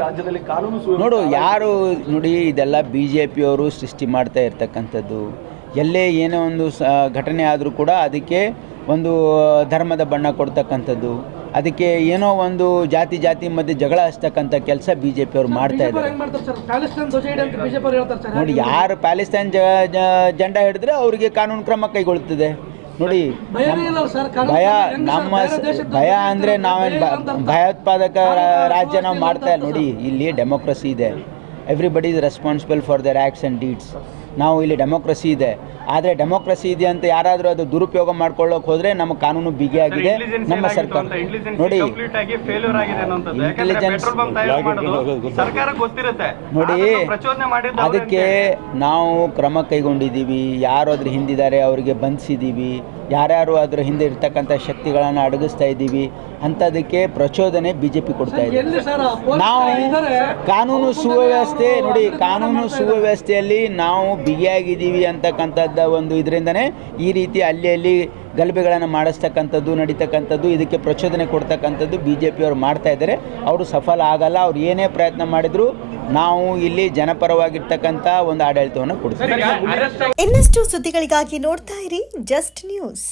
ರಾಜ್ಯದಲ್ಲಿ ಕಾನೂನು ನೋಡು ಯಾರು ನೋಡಿ ಇದೆಲ್ಲ ಬಿ ಜೆ ಪಿಯವರು ಸೃಷ್ಟಿ ಮಾಡ್ತಾ ಇರ್ತಕ್ಕಂಥದ್ದು ಎಲ್ಲೇ ಏನೋ ಒಂದು ಘಟನೆ ಆದರೂ ಕೂಡ ಅದಕ್ಕೆ ಒಂದು ಧರ್ಮದ ಬಣ್ಣ ಕೊಡ್ತಕ್ಕಂಥದ್ದು ಅದಕ್ಕೆ ಏನೋ ಒಂದು ಜಾತಿ ಜಾತಿ ಮಧ್ಯೆ ಜಗಳ ಹಚ್ತಕ್ಕಂಥ ಕೆಲಸ ಬಿ ಜೆ ಪಿಯವರು ಮಾಡ್ತಾ ಇದ್ದಾರೆ ನೋಡಿ ಯಾರು ಪ್ಯಾಲೆಸ್ತೈನ್ ಜ ಹಿಡಿದ್ರೆ ಅವರಿಗೆ ಕಾನೂನು ಕ್ರಮ ಕೈಗೊಳ್ಳುತ್ತದೆ ನೋಡಿ ಭಯ ನಮ್ಮ ಭಯ ಅಂದರೆ ನಾವೇನು ಭಯೋತ್ಪಾದಕ ರಾಜ್ಯ ನಾವು ಮಾಡ್ತಾ ಇಲ್ಲ ನೋಡಿ ಇಲ್ಲಿ ಡೆಮೋಕ್ರಸಿ ಇದೆ everybody is responsible for their acts and deeds ನಾವು ಇಲ್ಲಿ ಡೆಮೋಕ್ರಸಿ ಇದೆ ಆದರೆ ಡೆಮೋಕ್ರಸಿ ಇದೆ ಅಂತ ಯಾರಾದರೂ ಅದು ದುರುಪಯೋಗ ಮಾಡ್ಕೊಳ್ಳೋಕೆ ಹೋದರೆ ನಮ್ಮ ಕಾನೂನು ಬಿಗಿಯಾಗಿದೆ ನಮ್ಮ ಸರ್ಕಾರ ನೋಡಿ ಇಂಟೆಲಿಜೆನ್ಸ್ ನೋಡಿ ಅದಕ್ಕೆ ನಾವು ಕ್ರಮ ಕೈಗೊಂಡಿದ್ದೀವಿ ಯಾರು ಅದ್ರ ಹಿಂದಿದ್ದಾರೆ ಅವರಿಗೆ ಬಂಧಿಸಿದ್ದೀವಿ ಯಾರ್ಯಾರು ಅದ್ರ ಹಿಂದೆ ಇರ್ತಕ್ಕಂಥ ಶಕ್ತಿಗಳನ್ನು ಅಡಗಿಸ್ತಾ ಇದ್ದೀವಿ ಅಂಥದಕ್ಕೆ ಪ್ರಚೋದನೆ ಬಿ ಜೆ ಪಿ ಕೊಡ್ತಾ ಇದೆ ನಾವು ಕಾನೂನು ಸುವ್ಯವಸ್ಥೆ ನೋಡಿ ಕಾನೂನು ಸುವ್ಯವಸ್ಥೆಯಲ್ಲಿ ನಾವು ಬಿಗಿಯಾಗಿದ್ದೀವಿ ಅಂತಕ್ಕಂಥದ್ದು ಆದ ಒಂದು ಇದರಿಂದನೇ ಈ ರೀತಿ ಅಲ್ಲಿ ಅಲ್ಲಿ ಗಲಭೆಗಳನ್ನು ಮಾಡಿಸ್ತಕ್ಕಂಥದ್ದು ನಡೀತಕ್ಕಂಥದ್ದು ಇದಕ್ಕೆ ಪ್ರಚೋದನೆ ಕೊಡ್ತಕ್ಕಂಥದ್ದು ಬಿ ಜೆ ಪಿಯವರು ಮಾಡ್ತಾ ಇದ್ದಾರೆ ಅವರು ಸಫಲ ಆಗಲ್ಲ ಅವ್ರು ಏನೇ ಪ್ರಯತ್ನ ಮಾಡಿದ್ರು ನಾವು ಇಲ್ಲಿ ಜನಪರವಾಗಿರ್ತಕ್ಕಂಥ ಒಂದು ಆಡಳಿತವನ್ನು ಕೊಡ್ತೀವಿ ಇನ್ನಷ್ಟು ಸುದ್ದಿಗಳಿಗಾಗಿ ನೋಡ್ತಾ ಇರಿ ಜಸ್ಟ್ ನ್ಯೂಸ್